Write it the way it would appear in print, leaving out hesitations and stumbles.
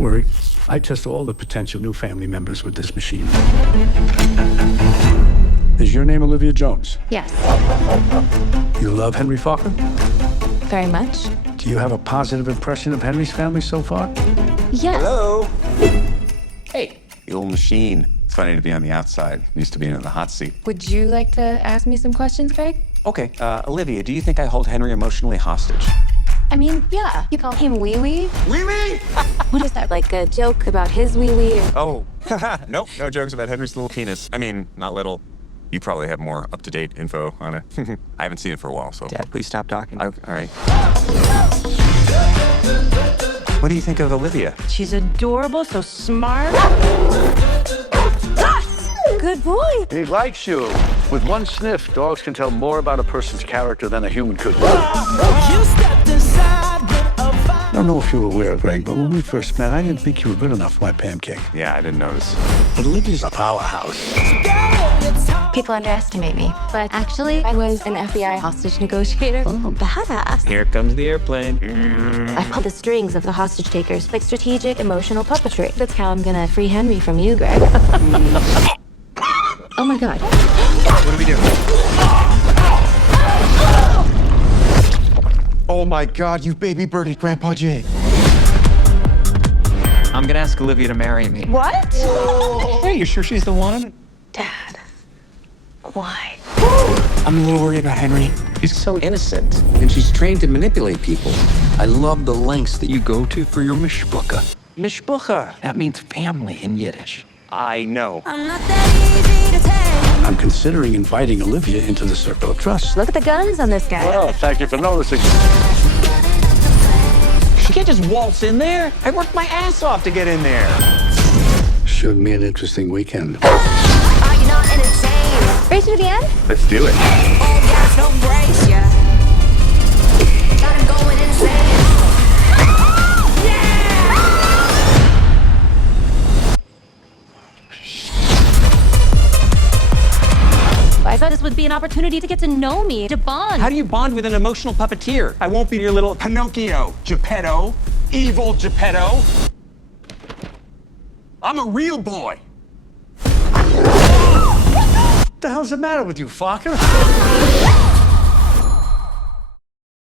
Don't worry. I test all the potential new family members with this machine. Is your name Olivia Jones? Yes. You love Henry Focker? Very much. Do you have a positive impression of Henry's family so far? Yes. Hello. Hey, the old machine. It's funny to be on the outside. Used to be in the hot seat. Would you like to ask me some questions, Greg? Okay, Olivia, do you think I hold Henry emotionally hostage? I mean, yeah. You call him Wee Wee? Wee wee! What is that, like a joke about his Wee Wee? Oh, nope, no jokes about Henry's little penis. I mean, not little. You probably have more up-to-date info on it. I haven't seen it for a while, so... Dad, please stop talking. All right. What do you think of Olivia? She's adorable, so smart. Good boy. He likes you. With one sniff, dogs can tell more about a person's character than a human could. I don't know if you were aware, Greg, but when we first met, I didn't think you were good enough for my pancake. Yeah, I didn't notice. But Olivia's a powerhouse. People underestimate me, but actually, I was an FBI hostage negotiator. Oh. Badass. Here comes the airplane. I pulled the strings of the hostage takers, like strategic, emotional puppetry. That's how I'm gonna free Henry from you, Greg. Oh my God. What do we do? Oh my God, you baby birdie, Grandpa Jay. I'm gonna ask Olivia to marry me. What? Hey, you sure she's the one? Dad, why? I'm a little worried about Henry. He's so innocent, and she's trained to manipulate people. I love the lengths that you go to for your mishbucha. Mishbucha. That means family in Yiddish. I know. I'm not that easy to take. I'm considering inviting Olivia into the circle of trust. Look at the guns on this guy. Well, thank you for noticing. She can't just waltz in there. I worked my ass off to get in there. Should be an interesting weekend. Are you not entertained? Race to the end? Let's do it. Oh, gas, no brakes, yeah. Got him going insane. I thought this would be an opportunity to get to know me, to bond. How do you bond with an emotional puppeteer? I won't be your little Pinocchio, Geppetto, evil Geppetto. I'm a real boy. What the hell's the matter with you, Focker?